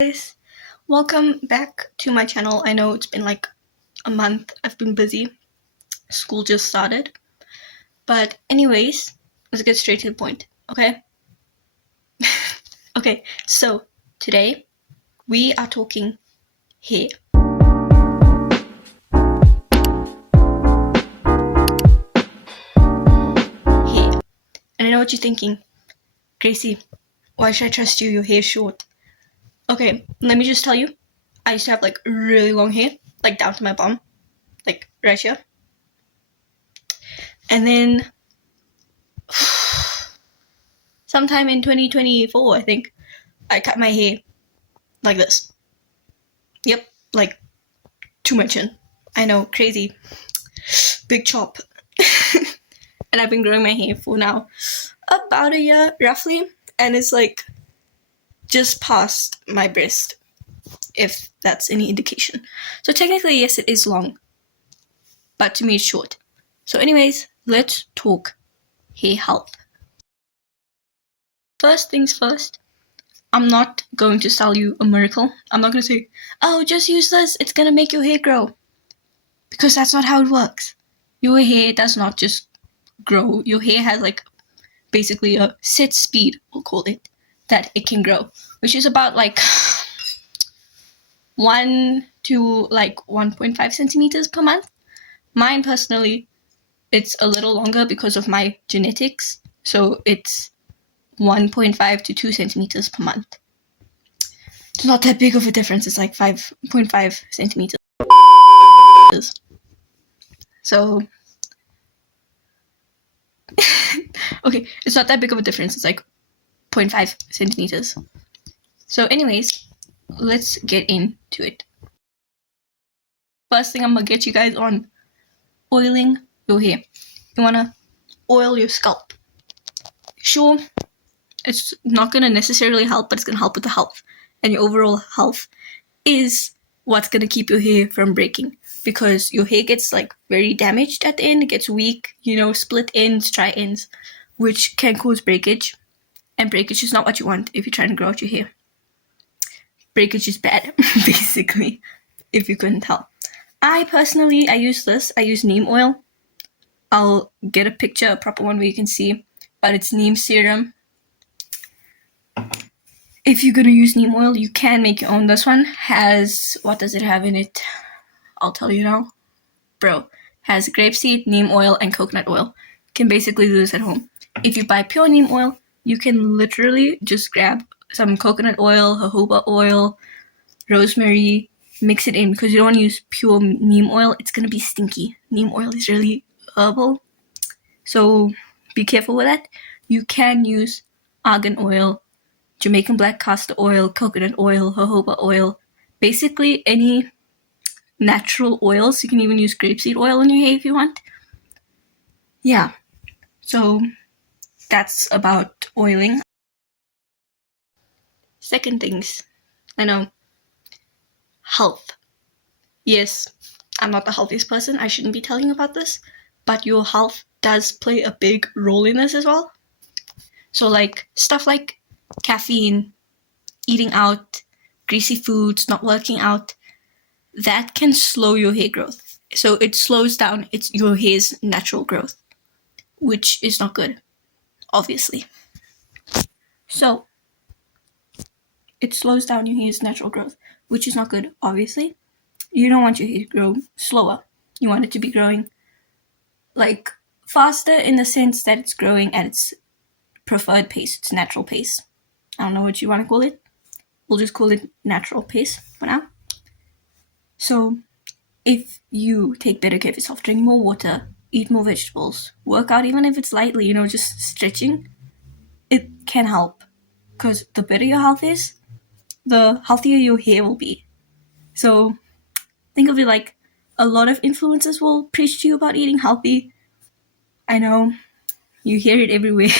Guys, welcome back to my channel. I know it's been like a month. I've been busy. School just started. But anyways, let's get straight to the point, okay? Okay, so today we are talking hair. Hair. And I know what you're thinking. Gracie, why should I trust you? Your hair's short. Okay, let me just tell you. I used to have like really long hair, like down to my bum, like right here. And then sometime in 2024, I think, I cut my hair like this. Yep, like to my chin. I know, crazy. Big chop. And I've been growing my hair for now about a year, roughly. And it's like just past my breast, if that's any indication. So technically, yes, it is long. But to me, it's short. So anyways, let's talk hair health. First things first, I'm not going to sell you a miracle. I'm not going to say, oh, just use this, it's going to make your hair grow. Because that's not how it works. Your hair does not just grow. Your hair has like basically a set speed, we'll call it, that it can grow. Which is about like 1 to like 1.5 centimeters per month. Mine personally, it's a little longer because of my genetics. So it's 1.5 to 2 centimeters per month. It's not that big of a difference. It's like 5.5 centimeters. So, okay, it's not that big of a difference. It's like 0.5 centimeters. So anyways, let's get into it. First thing I'm gonna get you guys on, oiling your hair. You wanna oil your scalp. Sure, it's not gonna necessarily help, but it's gonna help with the health. And your overall health is what's gonna keep your hair from breaking. Because your hair gets like very damaged at the end, it gets weak, split ends, dry ends, which can cause breakage. And breakage is not what you want if you're trying to grow out your hair. Breakage is bad, basically, if you couldn't tell. I use this. I use neem oil. I'll get a picture, a proper one where you can see, but it's neem serum. If you're gonna use neem oil, you can make your own. This one has, what does it have in it? I'll tell you now. Has grapeseed, neem oil, and coconut oil. You can basically do this at home. If you buy pure neem oil, you can literally just grab some coconut oil, jojoba oil, rosemary, mix it in, because you don't want to use pure neem oil. It's going to be stinky. Neem oil is really herbal, so be careful with that. You can use argan oil, Jamaican black castor oil, coconut oil, jojoba oil, basically any natural oils. You can even use grapeseed oil in your hair if you want. Yeah, so that's about oiling. Second things, I know, health. Yes, I'm not the healthiest person. I shouldn't be telling you about this, but your health does play a big role in this as well. So like stuff like caffeine, eating out, greasy foods, not working out, that can slow your hair growth. So it slows down your hair's natural growth, which is not good, obviously. So it slows down your hair's natural growth, which is not good, obviously. You don't want your hair to grow slower. You want it to be growing like faster in the sense that it's growing at its preferred pace, its natural pace. I don't know what you want to call it. We'll just call it natural pace for now. So if you take better care of yourself, drink more water, eat more vegetables, work out even if it's lightly, just stretching, it can help. Because the better your health is, the healthier your hair will be. So think of it like a lot of influencers will preach to you about eating healthy. I know you hear it everywhere.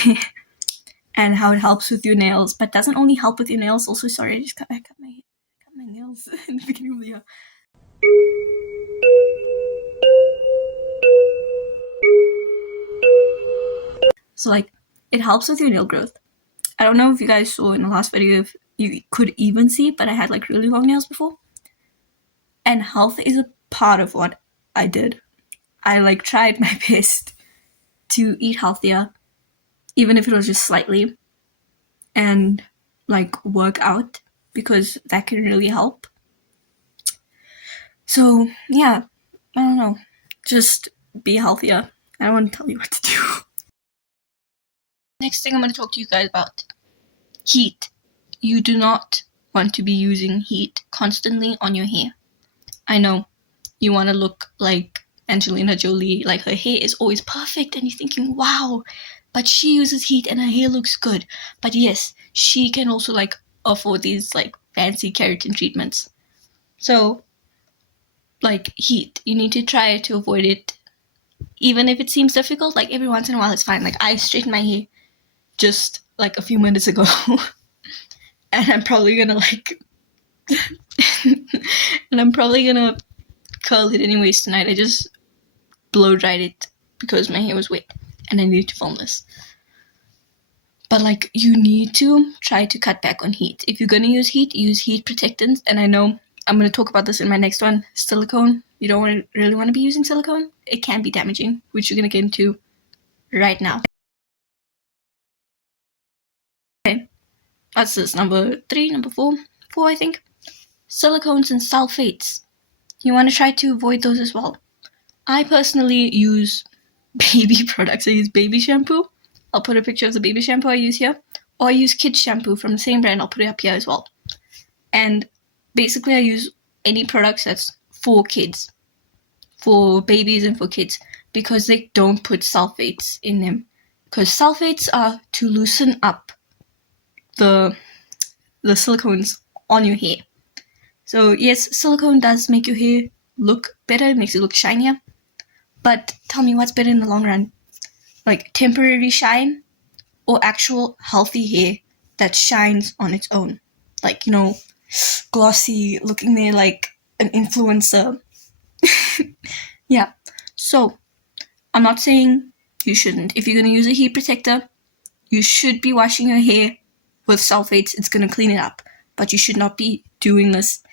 And how it helps with your nails, but doesn't only help with your nails. Also, sorry, I just cut my nails in the beginning of the year. So like, it helps with your nail growth. I don't know if you guys saw in the last video you could even see, but I had like really long nails before. And health is a part of what I did. I like tried my best to eat healthier, even if it was just slightly, and like work out because that can really help. So yeah, I don't know. Just be healthier. I don't want to tell you what to do. Next thing I'm going to talk to you guys about heat. You do not want to be using heat constantly on your hair. I know you want to look like Angelina Jolie, like her hair is always perfect, and you're thinking, wow, but she uses heat and her hair looks good. But yes, she can also like afford these like fancy keratin treatments. So, like heat, you need to try to avoid it. Even if it seems difficult, like every once in a while it's fine. Like I straightened my hair just like a few minutes ago. And I'm probably gonna like and I'm probably gonna curl it anyways tonight. I just blow dried it because my hair was wet and I needed to film this. But like you need to try to cut back on heat. If you're gonna use heat protectants. And I know I'm gonna talk about this in my next one, silicone. You don't really want to be using silicone. It can be damaging, which you're gonna get into right now. Okay, what's this? Number 4 I think. Silicones and sulfates. You want to try to avoid those as well. I personally use baby products. I use baby shampoo. I'll put a picture of the baby shampoo I use here. Or I use kids shampoo from the same brand. I'll put it up here as well. And basically I use any products that's for kids. For babies and for kids. Because they don't put sulfates in them. Because sulfates are to loosen up the silicones on your hair. So yes, silicone does make your hair look better. It makes it look shinier. But tell me, what's better in the long run? Like temporary shine or actual healthy hair that shines on its own? Like, you know, glossy, looking there like an influencer. Yeah. So, I'm not saying you shouldn't. If you're going to use a heat protector, you should be washing your hair with sulfates. It's going to clean it up. But you should not be doing this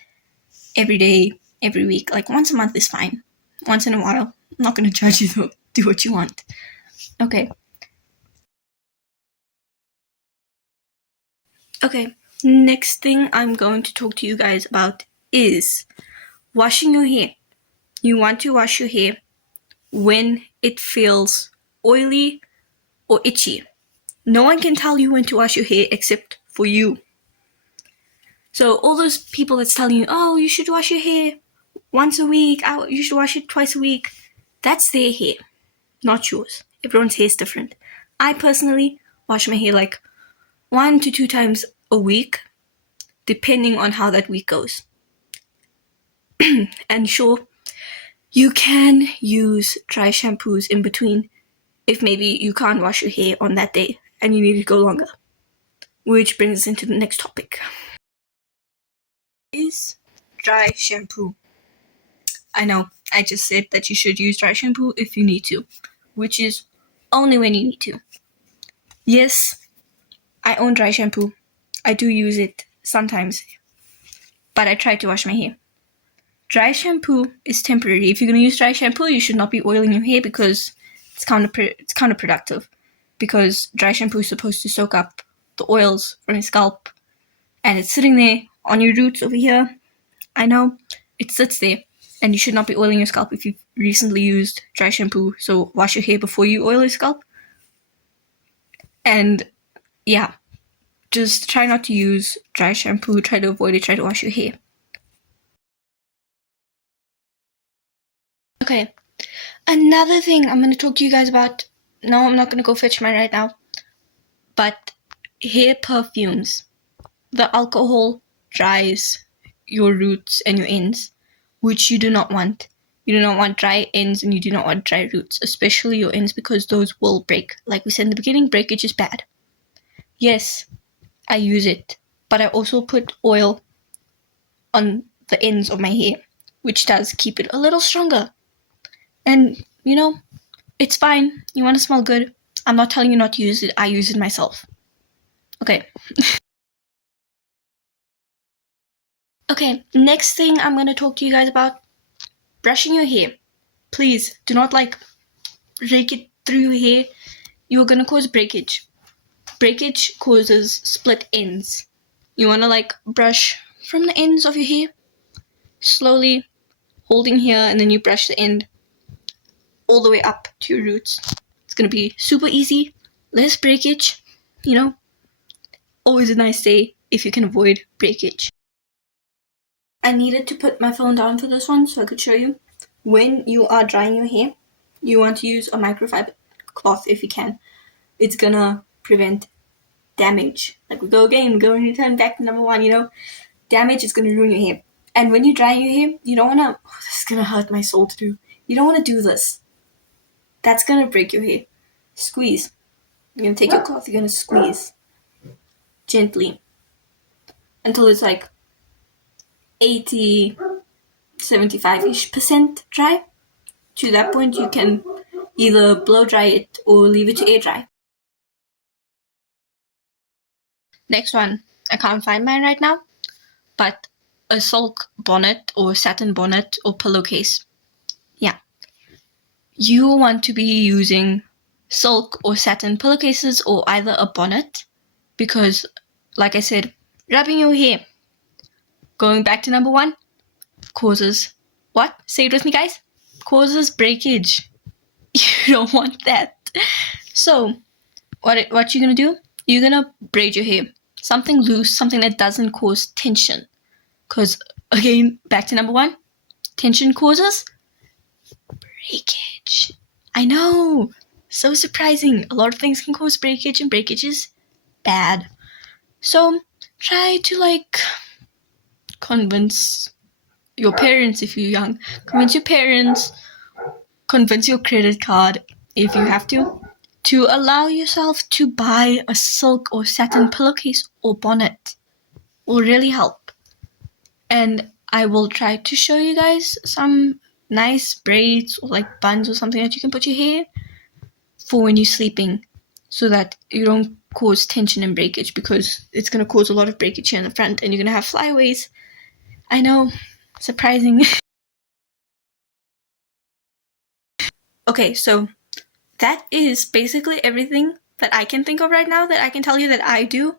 every day, every week. Like once a month is fine. Once in a while. I'm not going to judge you though. Do what you want. Okay. Okay. Next thing I'm going to talk to you guys about is washing your hair. You want to wash your hair when it feels oily or itchy. No one can tell you when to wash your hair except for you. So all those people that's telling you, oh, you should wash your hair once a week, you should wash it twice a week, that's their hair, not yours. Everyone's hair is different. I personally wash my hair like 1 to 2 times a week, depending on how that week goes. And sure, you can use dry shampoos in between if maybe you can't wash your hair on that day and you need to go longer. Which brings us into the next topic. Is dry shampoo. I know, I just said that you should use dry shampoo if you need to, which is only when you need to. Yes, I own dry shampoo. I do use it sometimes, but I try to wash my hair. Dry shampoo is temporary. If you're going to use dry shampoo, you should not be oiling your hair because it's counterproductive. Because dry shampoo is supposed to soak up the oils from your scalp, and it's sitting there on your roots over here. I know, it sits there, and you should not be oiling your scalp if you've recently used dry shampoo. So wash your hair before you oil your scalp. And yeah, just try not to use dry shampoo. Try to avoid it. Try to wash your hair. Okay, another thing I'm going to talk to you guys about. No, I'm not going to go fetch mine right now. But hair perfumes. The alcohol dries your roots and your ends, which you do not want. You do not want dry ends and you do not want dry roots, especially your ends, because those will break. Like we said in the beginning, breakage is bad. Yes, I use it, but I also put oil on the ends of my hair, which does keep it a little stronger. And, you know, it's fine. You want to smell good. I'm not telling you not to use it. I use it myself. Okay. Okay, next thing I'm going to talk to you guys about, brushing your hair. Please do not rake it through your hair. You're going to cause breakage. Breakage causes split ends. You want to brush from the ends of your hair, slowly holding here, and then you brush the end all the way up to your roots. It's going to be super easy, less breakage, always a nice day if you can avoid breakage. I needed to put my phone down for this one so I could show you. When you are drying your hair, you want to use a microfiber cloth if you can. It's gonna prevent damage. We go and return back to number one, damage is gonna ruin your hair. And when you dry your hair, you don't wanna, this is gonna hurt my soul to do. You don't wanna do this. That's gonna break your hair. Squeeze. You're gonna take your cloth, you're gonna squeeze gently until it's 80, 75-ish% dry. To that point, you can either blow dry it or leave it to air dry. Next one, I can't find mine right now, but a silk bonnet or satin bonnet or pillowcase. Yeah. You want to be using silk or satin pillowcases or either a bonnet because, like I said, rubbing your hair, going back to number one, causes what? Say it with me, guys. Causes breakage. You don't want that. So, what you're gonna do? You're gonna braid your hair. Something loose, something that doesn't cause tension. Because, again, back to number one, tension causes breakage. I know, so surprising. A lot of things can cause breakage, and breakage is bad. So, try to, convince your parents if you're young. Convince your parents, convince your credit card if you have to allow yourself to buy a silk or satin pillowcase or bonnet. Will really help. And I will try to show you guys some nice braids or buns or something that you can put your hair for when you're sleeping so that you don't cause tension and breakage, because it's going to cause a lot of breakage here in the front and you're going to have flyaways. I know, surprising. Okay, so that is basically everything that I can think of right now that I can tell you that I do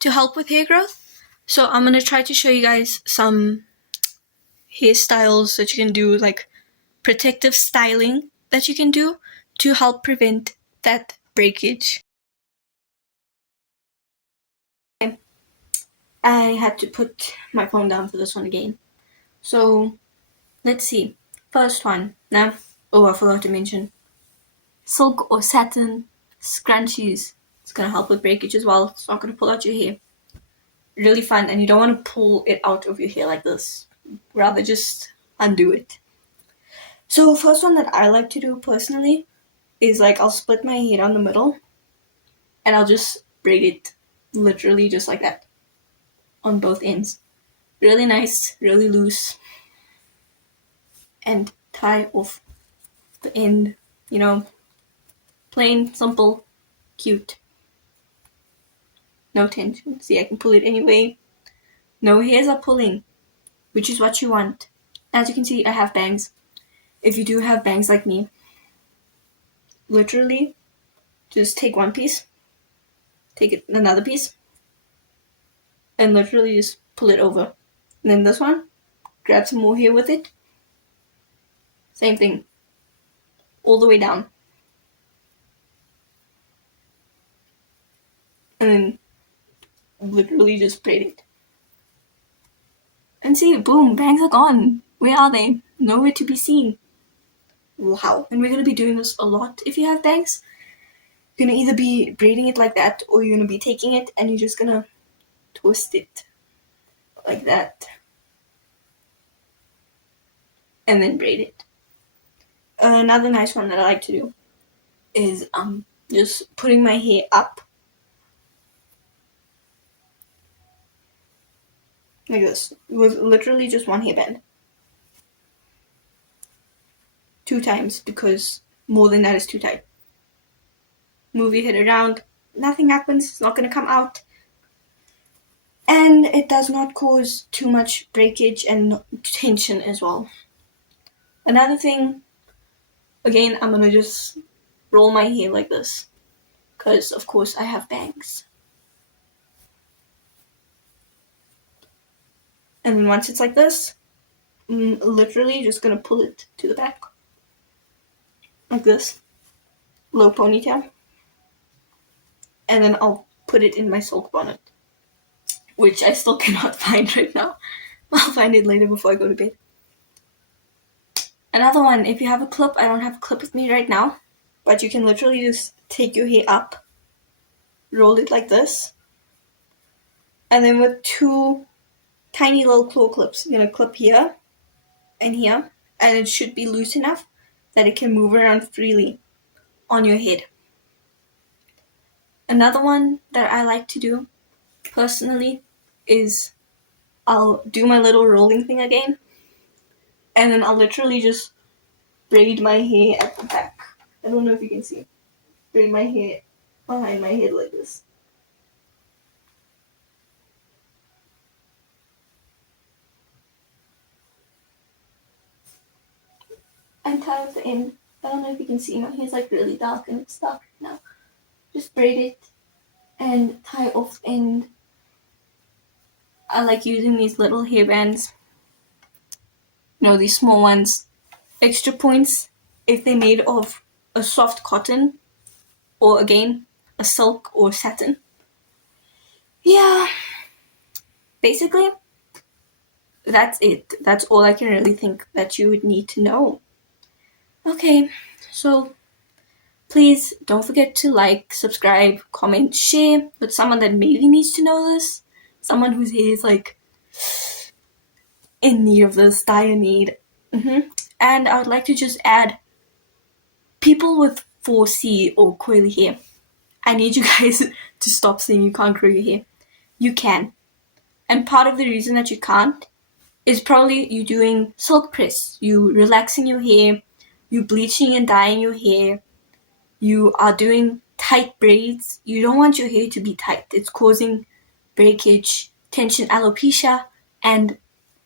to help with hair growth. So I'm going to try to show you guys some hairstyles that you can do, protective styling that you can do to help prevent that breakage. I had to put my phone down for this one again. So let's see. First one. Now, I forgot to mention silk or satin scrunchies. It's gonna help with breakage as well. It's not gonna pull out your hair. Really fun, and you don't want to pull it out of your hair like this. Rather just undo it. So first one that I like to do personally is I'll split my hair down the middle and I'll just braid it literally just like that on both ends. Really nice, really loose, and tie off the end, plain, simple, cute. No tension. See, I can pull it anyway. No hairs are pulling, which is what you want. As you can see, I have bangs. If you do have bangs like me, literally just take one piece, take another piece, and literally just pull it over. And then this one, grab some more hair with it. Same thing. All the way down. And then literally just braid it. And see, boom, bangs are gone. Where are they? Nowhere to be seen. Wow. And we're going to be doing this a lot if you have bangs. You're going to either be braiding it like that, or you're going to be taking it and you're just going to twist it like that. And then braid it. Another nice one that I like to do is just putting my hair up like this, with literally just one hairband. 2 times, because more than that is too tight. Move your head around, nothing happens, it's not going to come out. And it does not cause too much breakage and tension as well. Another thing, again, I'm gonna just roll my hair like this, because of course I have bangs. And then once it's like this, I'm literally just gonna pull it to the back, like this, low ponytail. And then I'll put it in my silk bonnet, which I still cannot find right now. I'll find it later before I go to bed. Another one, if you have a clip, I don't have a clip with me right now, but you can literally just take your hair up, roll it like this, and then with two tiny little claw clips, you're gonna clip here and here, and it should be loose enough that it can move around freely on your head. Another one that I like to do personally is I'll do my little rolling thing again, and then I'll literally just braid my hair at the back. I don't know if you can see. Braid my hair behind my head like this. And tie off the end. I don't know if you can see, my hair's like really dark and it's dark now. Just braid it and tie off the end. I like using these little hairbands. You know, these small ones. Extra points if they're made of a soft cotton or again a silk or satin. Yeah, basically that's it. That's all I can really think that you would need to know. Okay, so please don't forget to like, subscribe, comment, share with someone that maybe needs to know this. Someone whose hair is like in need of this, dire need. And I would like to just add, people with 4C or coily hair, I need you guys to stop saying you can't grow your hair. You can. And part of the reason that you can't is probably you doing silk press, you relaxing your hair, you bleaching and dyeing your hair, you are doing tight braids. You don't want your hair to be tight. It's causing breakage, tension, alopecia, and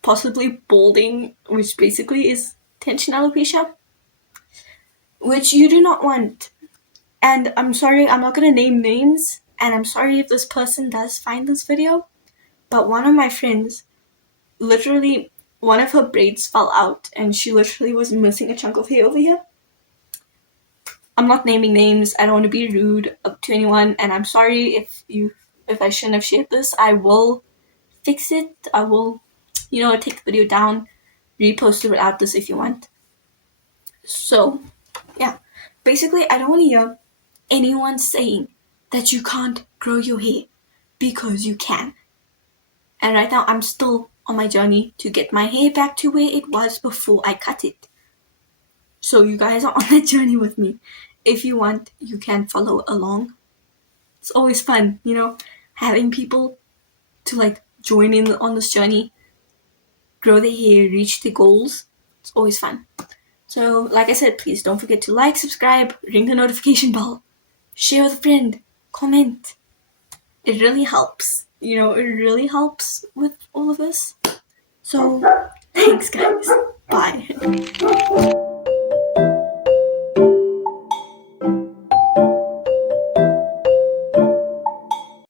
possibly balding, which basically is tension alopecia, which you do not want. And I'm sorry, I'm not going to name names, and I'm sorry if this person does find this video, but one of my friends, literally, one of her braids fell out, and she literally was missing a chunk of hair over here. I'm not naming names, I don't want to be rude to anyone, and I'm sorry if I shouldn't have shared this. I will fix it. I will, take the video down, repost it without this if you want. So, yeah. Basically, I don't want to hear anyone saying that you can't grow your hair, because you can. And right now, I'm still on my journey to get my hair back to where it was before I cut it. So you guys are on that journey with me. If you want, you can follow along. It's always fun, having people to join in on this journey, grow their hair, reach their goals. It's always fun. So like I said, please don't forget to like, subscribe, ring the notification bell, share with a friend, comment. It really helps. It really helps with all of this. So thanks guys. Bye.